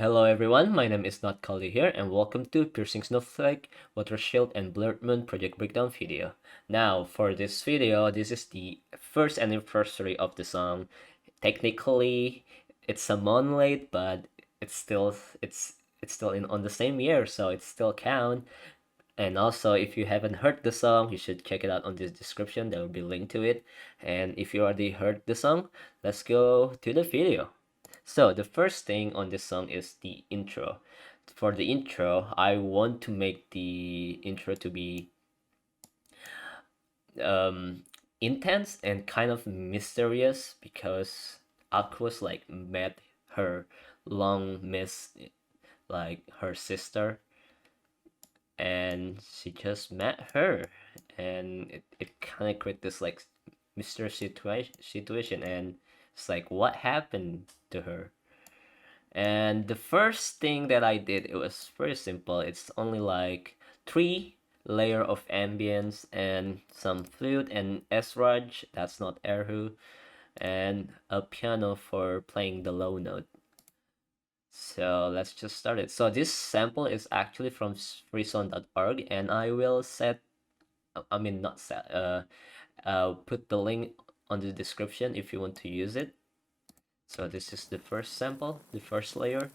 Hello everyone, my name is Not Kali here and welcome to Piercing Snowflake, Water Shield and Blurred Moon project breakdown video. Now for this video, this is the first anniversary of the song. Technically, it's a month late, but it's still it's still in on the same year, so it still count. And also, if you haven't heard the song, you should check it out on this description. There will be a link to it. And if you already heard the song, let's go to the video. So the first thing on this song is the intro. For the intro, I want to make the intro to be um, intense and kind of mysterious because Aqua's like met her long miss, like her sister, and she just met her, and it kind of created this like mysterious situation, and it's like what happened to her. And the first thing that I did, it was very simple. It's only like three layer of ambience and some flute and sraj, that's not erhu, and a piano for playing the low note. So let's just start it. So this sample is actually from freesound.org, and I will I mean not set, put the link on the description if you want to use it. So this is the first sample, the first layer.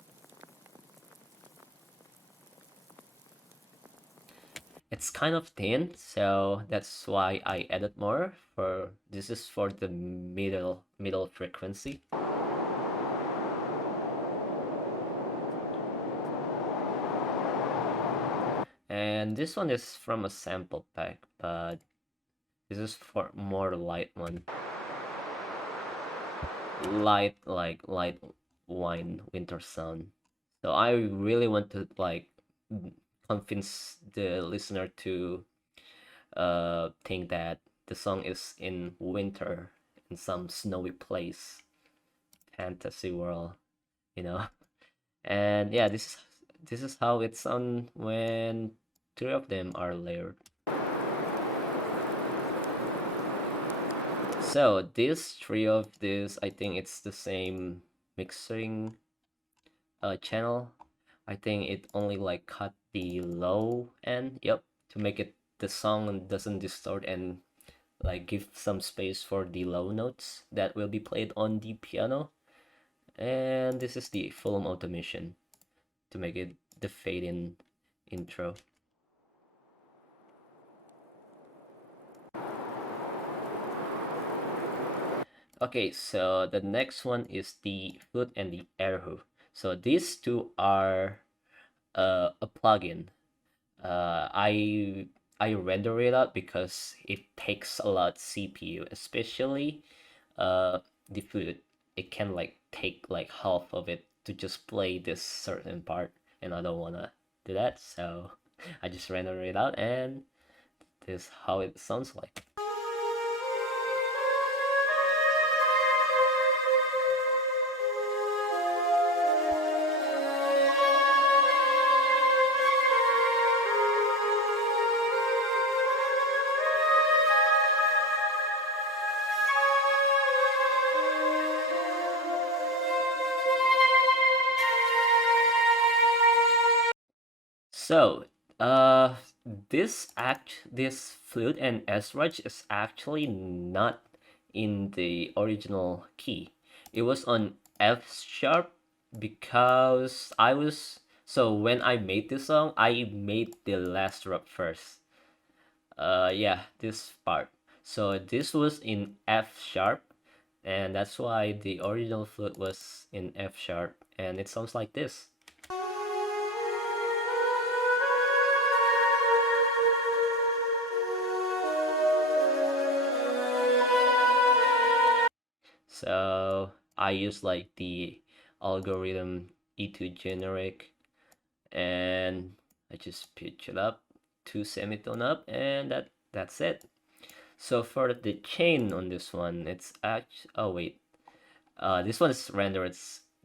It's kind of thin, so that's why I added more. For this is for the middle frequency. And this one is from a sample pack, but this is for more light one. Light, like light wine winter sun. So I really want to like convince the listener to think that the song is in winter in some snowy place, fantasy world, you know. And yeah, this is how it sounds when three of them are layered. So these three of this, I think it's the same mixing channel. I think it only like cut the low end, yep, to make it the song doesn't distort and like give some space for the low notes that will be played on the piano. And this is the full automation to make it the fade in intro. Okay, so the next one is the flute and the erhu. So these two are a plugin. I render it out because it takes a lot CPU, especially the flute. It can like take like half of it to just play this certain part, and I don't wanna do that, so I just render it out, and this is how it sounds like. So, this flute and sraj is actually not in the original key. It was on F sharp because when I made this song, I made the last drop first. Yeah, this part. So this was in F sharp, and that's why the original flute was in F sharp, and it sounds like this. So I use like the algorithm E2 generic, and I just pitch it up, two semitone up, and that's it. So for the chain on this one, it's actually, oh wait, this one is rendered,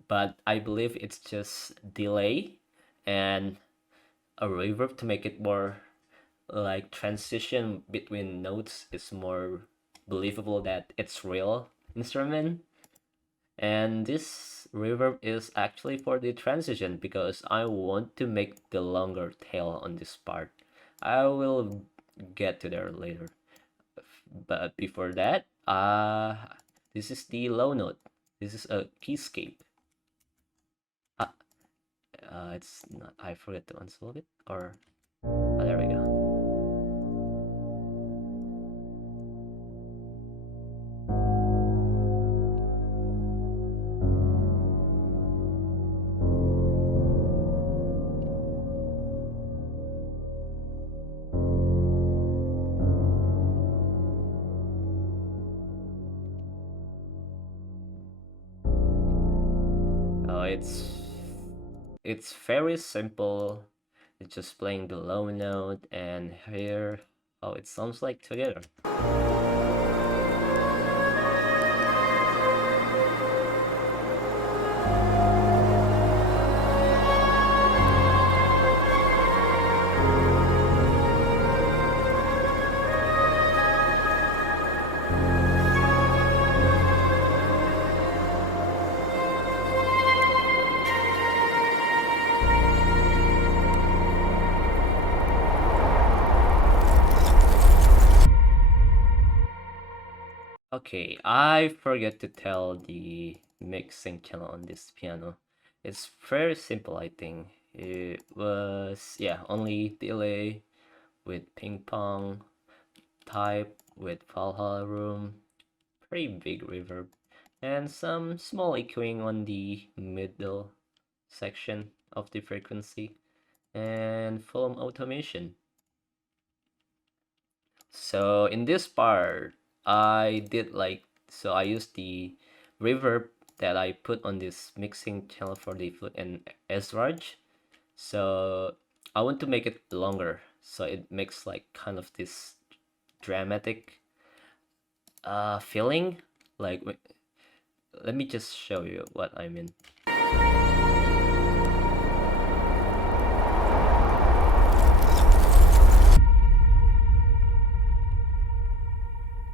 but I believe it's just delay and a reverb to make it more like transition between notes is more believable that it's real instrument. And this reverb is actually for the transition because I want to make the longer tail on this part. I will get to there later. But before that, this is the low note. This is a keyscape. Uh, it's not. I forgot to unsolve it. Or there we go. It's very simple. It's just playing the low note and here how it sounds like together. Okay, I forget to tell the mixing channel on this piano. It's very simple, I think. It was, yeah, only delay with ping pong, type with Valhalla room, pretty big reverb, and some small echoing on the middle section of the frequency, and full automation. So in this part, I did like, so I used the reverb that I put on this mixing channel for the flute and sRAJ. So I want to make it longer, so it makes like kind of this dramatic feeling. Like, let me just show you what I mean.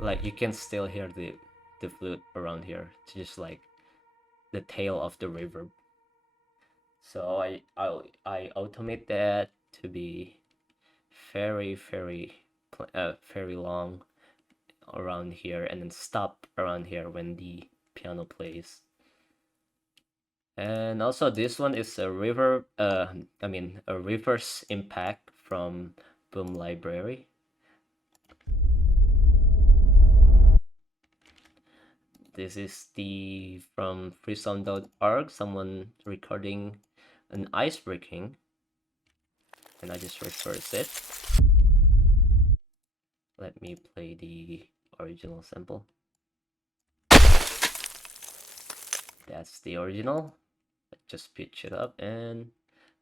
Like you can still hear the flute around here. It's just like the tail of the reverb. So I automate that to be very very long around here and then stop around here when the piano plays. And also this one is a reverb I mean a reverse impact from Boom Library. This is the from freesound.org, someone recording an ice breaking, and I just reverse it. Let me play the original sample. That's the original. Just pitch it up and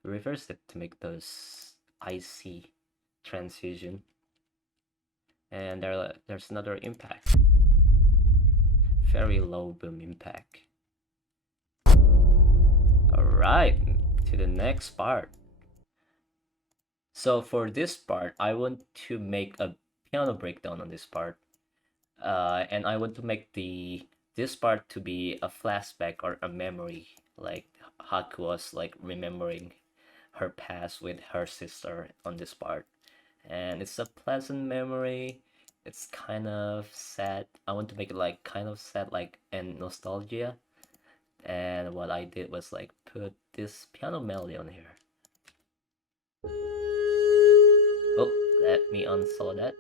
reverse it to make those icy transition. And there's another impact. Very low boom impact. Alright, to the next part. So for this part, I want to make a piano breakdown on this part. And I want to make this part to be a flashback or a memory, like Haku was like remembering her past with her sister on this part. And it's a pleasant memory. It's kind of sad. I want to make it like kind of sad, like and nostalgia. And what I did was like put this piano melody on here. Oh, let me unsolo that.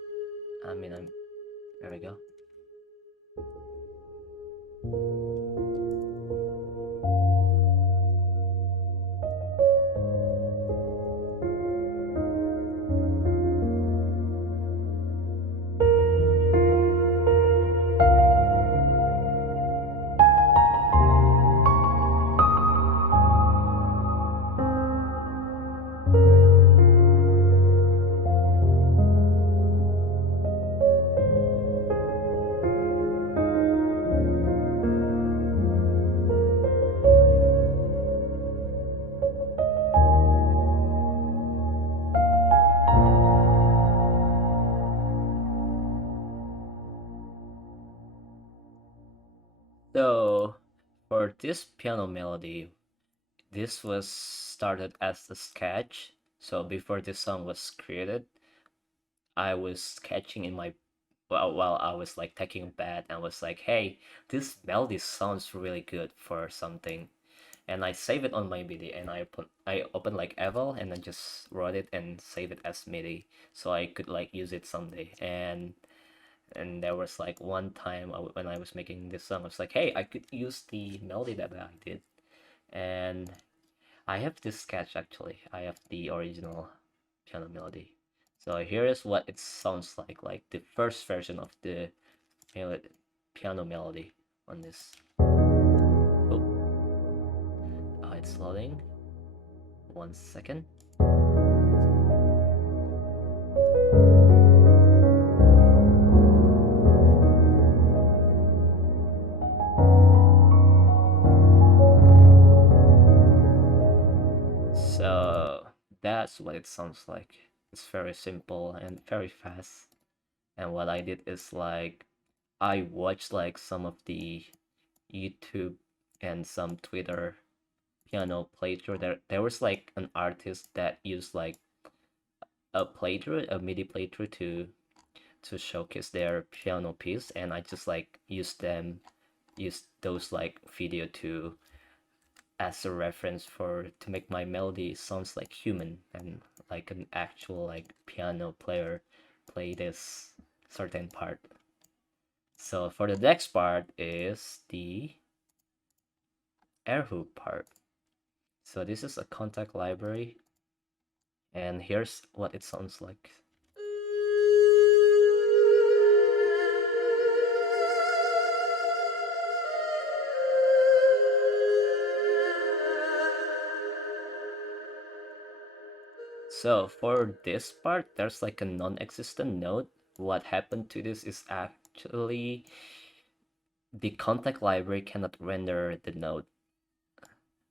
There we go. this piano melody, this was started as a sketch. So before this song was created, I was sketching in my while I was like taking a bath and was like, hey, this melody sounds really good for something. And I save it on my MIDI and I open like Eval and then just wrote it and save it as MIDI so I could like use it someday. And there was like one time when I was making this song, I was like, hey, I could use the melody that I did. And I have this sketch actually. I have the original piano melody. So here is what it sounds like the first version of the piano melody on this. Oh, it's loading. 1 second. So that's what it sounds like. It's very simple and very fast. And what I did is like I watched like some of the YouTube and some Twitter piano playthrough. There was like an artist that used like a playthrough, a MIDI playthrough to showcase their piano piece, and I just like use those like video to as a reference for to make my melody sounds like human and like an actual like piano player play this certain part. So for the next part is the air hoop part. So this is a contact library, and here's what it sounds like. So for this part, there's like a non-existent note. What happened to this is actually the contact library cannot render the note.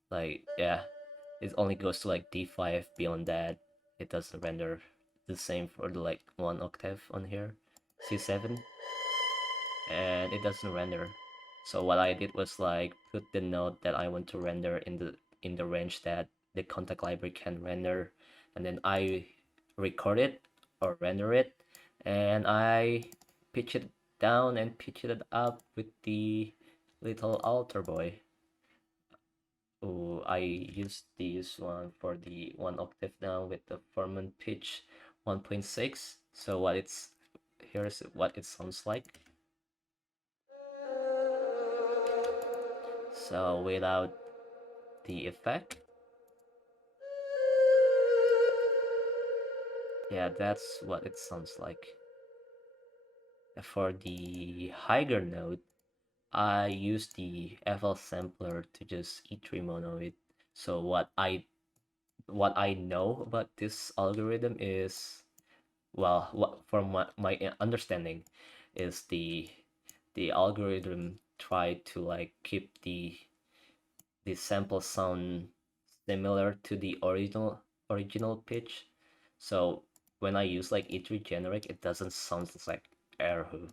Like, yeah, it only goes to like D5. Beyond that, it doesn't render. The same for the like 1 octave on here, C7, and it doesn't render. So what I did was like put the note that I want to render in the range that the contact library can render, and then I record it or render it, and I pitch it down and pitch it up with the little altar boy. Oh, I used this one for the 1 octave down with the Furman pitch 1.6. So here's what it sounds like. So without the effect, yeah, that's what it sounds like. For the higher note, I use the FL sampler to just E3 mono it. So what I know about this algorithm is, well, what from my understanding is the algorithm try to like keep the sample sound similar to the original pitch. So when I use like E3 generic, it doesn't sound like erhu.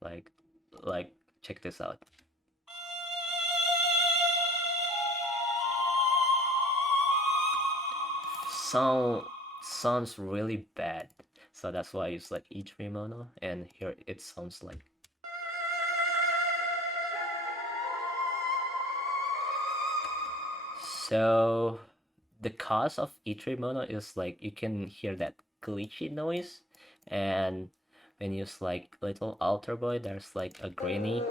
Like like check this out. Sound sounds really bad. So that's why I use like E3 mono, and here it sounds like. So the cause of E3 mono is like you can hear that glitchy noise, and when you use like little altar boy, there's like a grainy.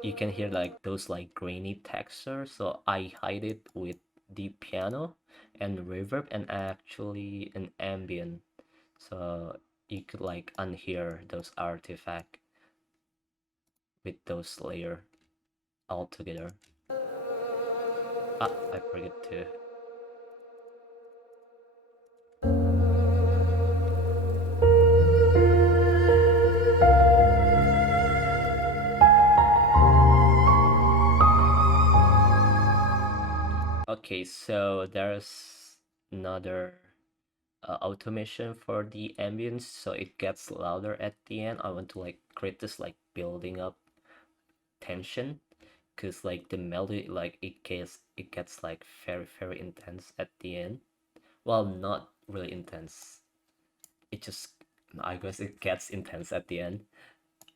You can hear like those like grainy texture. So I hide it with the piano and reverb and actually an ambient, so you could like unhear those artifact with those layer all together. Ah, I forget to. Okay, so there's another automation for the ambience, so it gets louder at the end. I want to like create this like building up tension, because like the melody, like it gets like very intense at the end. Well, not really intense, it just, I guess it gets intense at the end.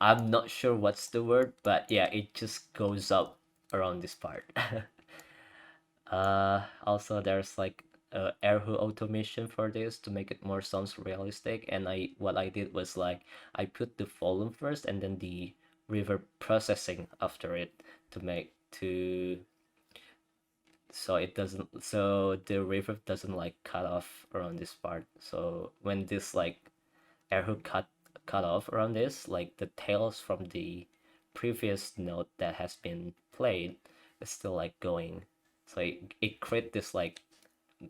I'm not sure what's the word, but yeah, it just goes up around this part. Also there's like air hook automation for this to make it more sounds realistic. And what I did was like I put the volume first and then the reverb processing after it to make to so it doesn't, so the reverb doesn't like cut off around this part. So when this like air hook cut off around this, like the tails from the previous note that has been played is still like going. So it create this like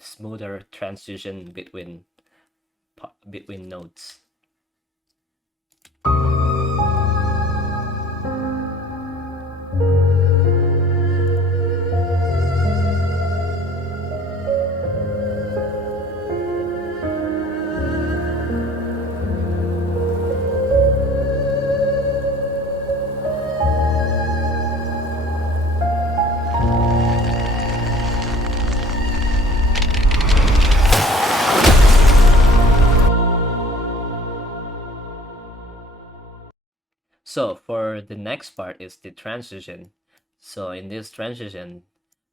smoother transition between notes. So for the next part is the transition. So in this transition,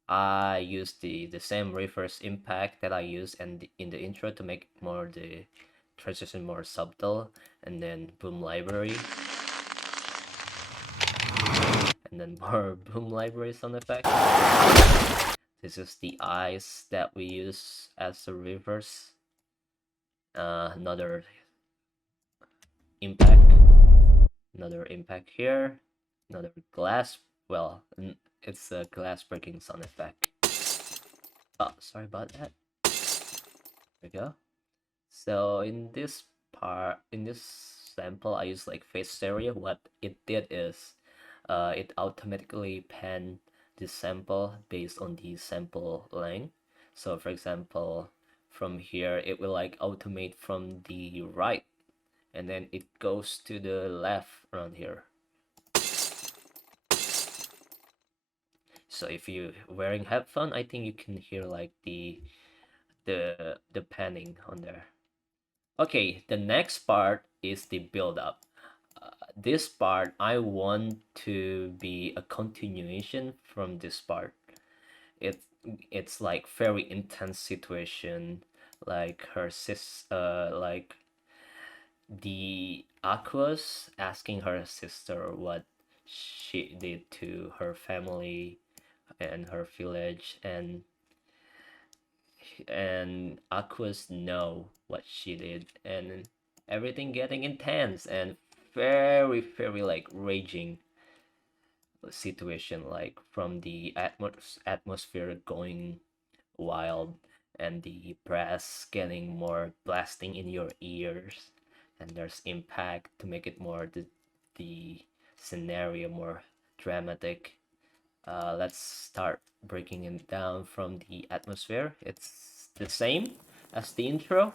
I use the same reverse impact that I used in the intro to make more the transition more subtle, and then boom library, and then more boom library sound effect. This is the eyes that we use as the reverse. Another impact, another impact here, another glass. Well, it's a glass breaking sound effect. Oh, sorry about that. There we go. So in this sample, I use like phase stereo. What it did is, it automatically panned the sample based on the sample length. So for example, from here, it will like automate from the right, and then it goes to the left around here. So if you're wearing headphone, I think you can hear like the panning on there. Okay, the next part is the build up. This part I want to be a continuation from this part. It it's like very intense situation, like like the Aqua's asking her sister what she did to her family and her village, and Aqua's know what she did, and everything getting intense and very like raging situation, like from the atmosphere going wild, and the brass getting more blasting in your ears, and there's impact to make it more the scenario more dramatic. Let's start breaking it down from the atmosphere. It's the same as the intro,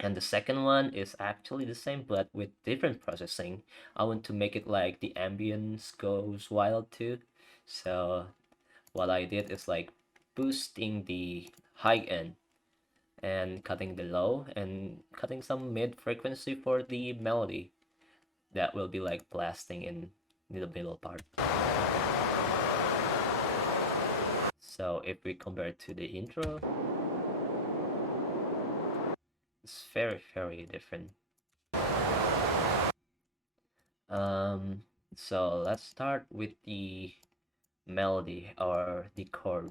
and the second one is actually the same but with different processing. I want to make it like the ambience goes wild too. So what I did is like boosting the high end and cutting the low and cutting some mid frequency for the melody that will be like blasting in the middle part. So if we compare it to the intro, it's very different. So let's start with the melody or the chord.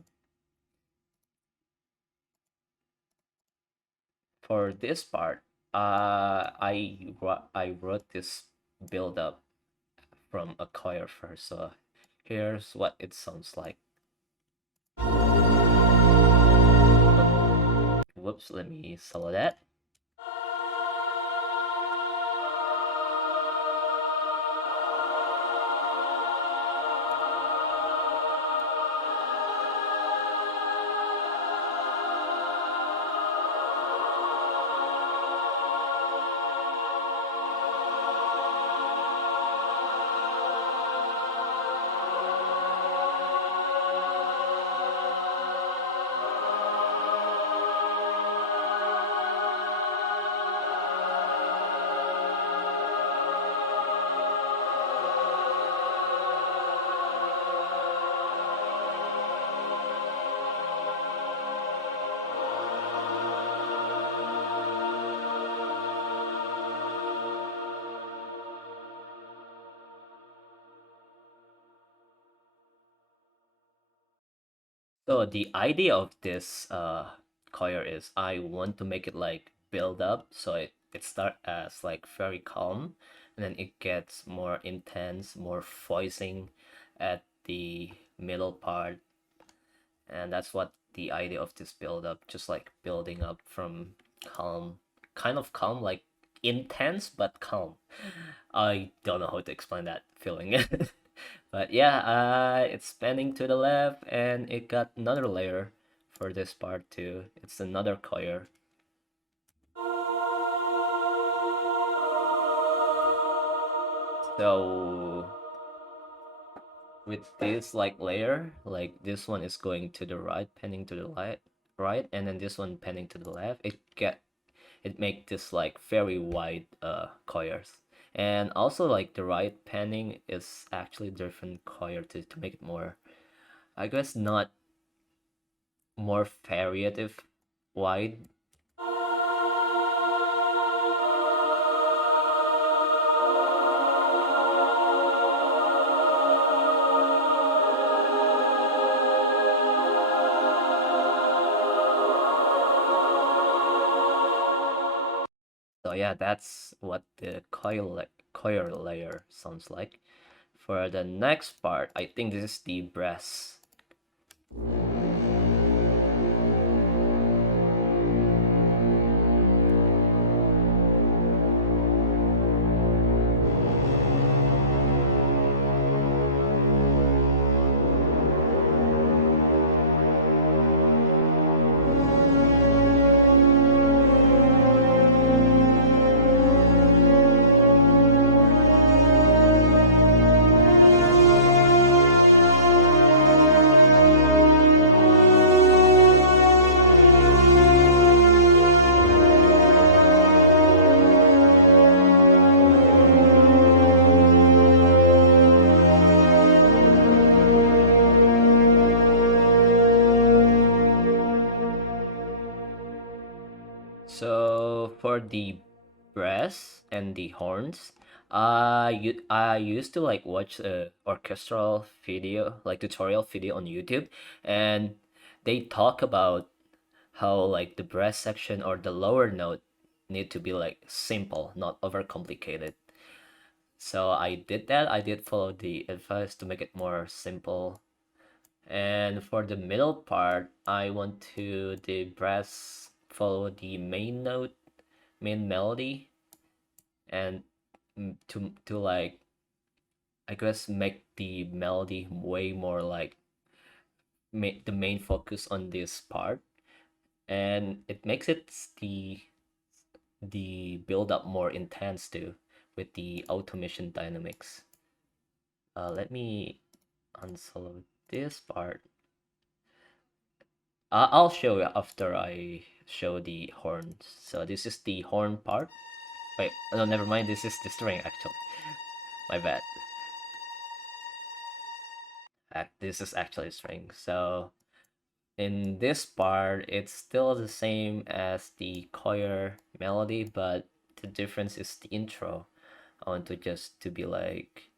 For this part, I wrote this build up from a choir first. So here's what it sounds like. Whoops, let me solo that. So the idea of this choir is I want to make it like build up, so it start as like very calm, and then it gets more intense, more voicing at the middle part, and that's what the idea of this build up, just like building up from calm, kind of calm, like intense but calm. I don't know how to explain that feeling. But yeah, it's panning to the left, and it got another layer for this part too. It's another choir. So with this like layer, like this one is going to the right, panning to the right, and then this one panning to the left. It make this like very wide choirs. And also like the right panning is actually different choir to make it more, I guess, not more variative wide. So yeah, that's what the choir layer sounds like. For the next part, I think this is the brass. So for the brass and the horns, I used to like watch a orchestral video, like tutorial video on YouTube, and they talk about how like the brass section or the lower note need to be like simple, not overcomplicated. So I did that. I did follow the advice to make it more simple. And for the middle part, I want to the brass follow the main note, main melody, and to like, I guess, make the melody way more like the main focus on this part, and it makes it the build up more intense too with the automation dynamics. Let me unsolo this part. I'll show you after I show the horns. So this is the horn part. Wait, no, never mind. This is the string actually. My bad. This is actually string. So in this part, it's still the same as the choir melody, but the difference is the intro. I want to just to be like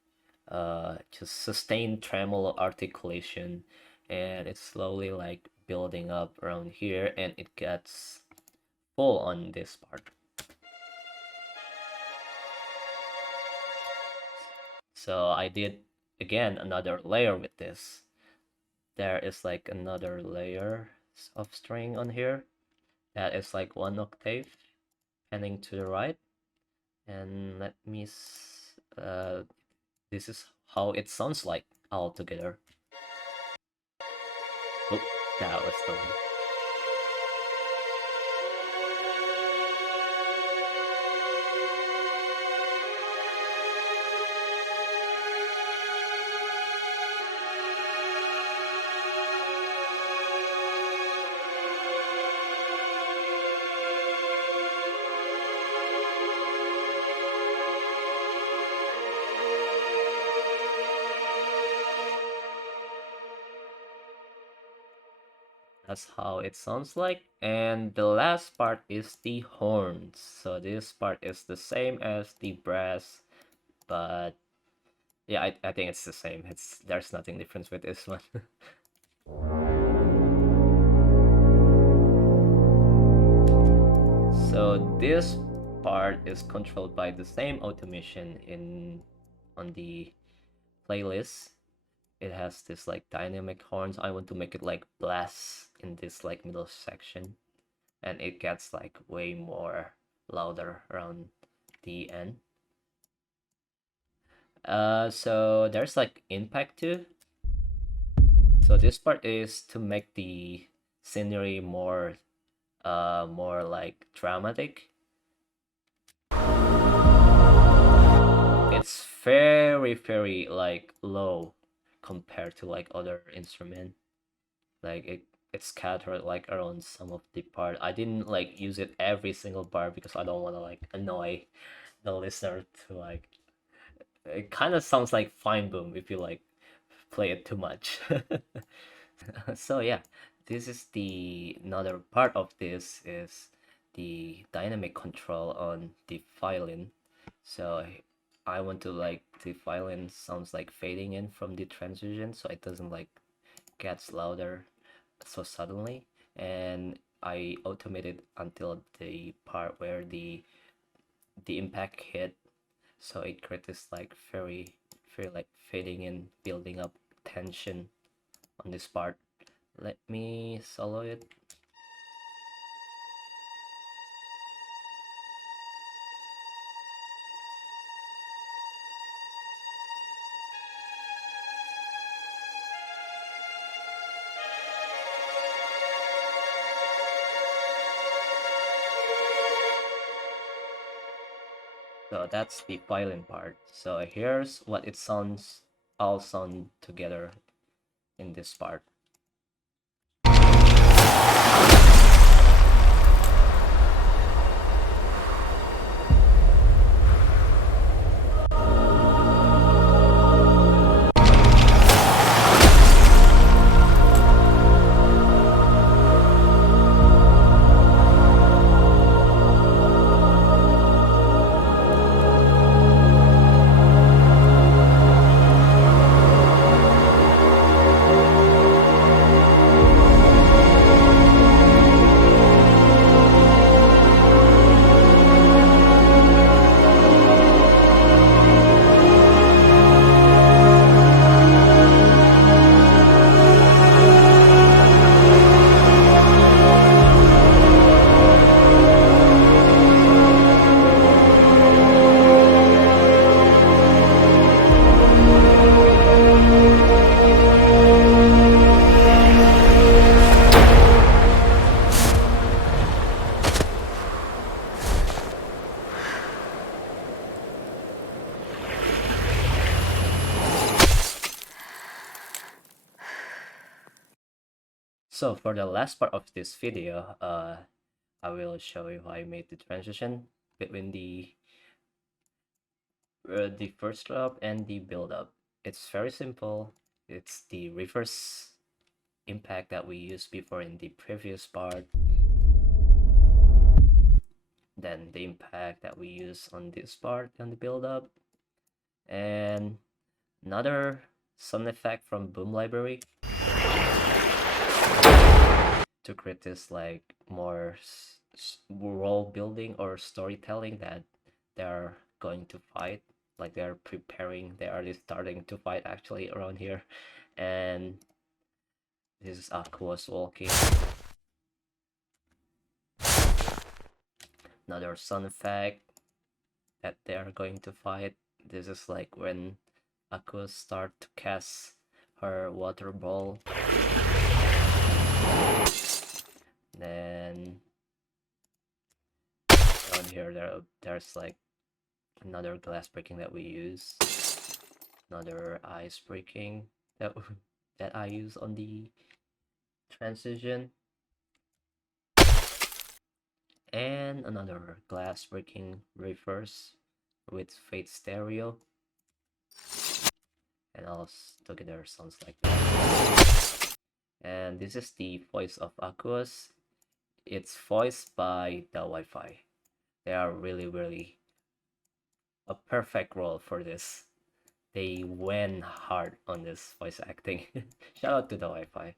just sustained tremolo articulation, and it's slowly like building up around here, and it gets full on this part. So I did again another layer with this. There is like another layer of string on here that is like 1 octave panning to the right. And let me this is how it sounds like all together. Oh, that was the one. That's how it sounds like. And the last part is the horns. So this part is the same as the brass, but yeah, I think it's the same. There's nothing different with this one. So this part is controlled by the same automation on the playlist. It has this like dynamic horns. I want to make it like blast in this like middle section, and it gets like way more louder around the end. So there's like impact too. So this part is to make the scenery more like dramatic. It's very like low compared to like other instrument. Like it's scattered like around some of the part. I didn't like use it every single bar because I don't want to like annoy the listener to like. It kind of sounds like fine boom if you like play it too much. So yeah, this is the another part of this is the dynamic control on the violin. So I want to like the violin sounds like fading in from the transition, so it doesn't like gets louder so suddenly. And I automated until the part where the impact hit, so it creates this like very like fading in, building up tension on this part. Let me solo it. So that's the violin part. So here's what it sounds all sound together in this part. So for the last part of this video, I will show you how I made the transition between the first drop and the build up. It's very simple. It's the reverse impact that we used before in the previous part, then the impact that we use on this part on the build up, and another sound effect from Boom Library to create this like more world building or storytelling that they're going to fight, like they're preparing, they are starting to fight actually around here. And this is Aqua's walking. Another sound effect that they are going to fight. This is like when Aqua start to cast her water ball. Then down here there's like another glass breaking that we use, another ice breaking that that I use on the transition, and another glass breaking reverse with fade stereo, and all together sounds like that. And this is the voice of Aquas. It's voiced by the Wi-Fi. They are really a perfect role for this. They went hard on this voice acting. Shout out to the Wi-Fi.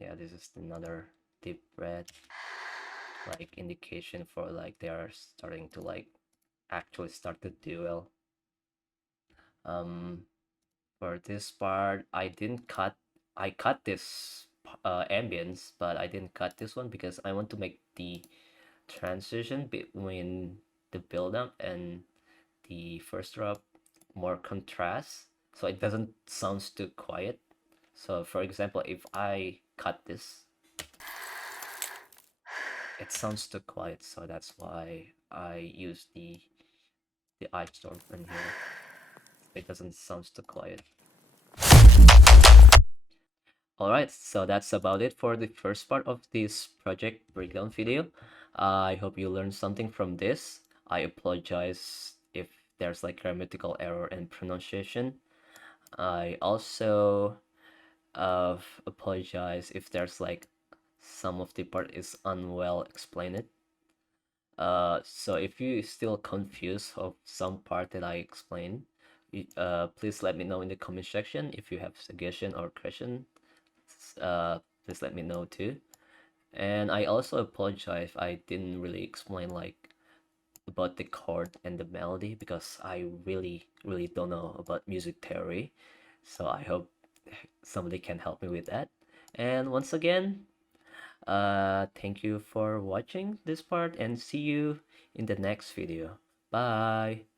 Yeah, this is another deep breath. like indication for like they are starting to like actually start the duel. um for this part I cut this ambience, but I didn't cut this one because I want to make the transition between the build up and the first drop more contrast, so it doesn't sounds too quiet. So for example, if I cut this, it sounds too quiet, so that's why I use the ice storm in here. It doesn't sound too quiet. Alright, so that's about it for the first part of this project breakdown video. I hope you learned something from this. I apologize if there's like grammatical error and pronunciation. I also apologize if there's like some of the part is unwell explained. So if you still confused of some part that I explained, please let me know in the comment section. If you have suggestion or question, please let me know too. And I also apologize if I didn't really explain like about the chord and the melody, because I really don't know about music theory. So I hope somebody can help me with that. And once again, thank you for watching this part and see you in the next video. Bye.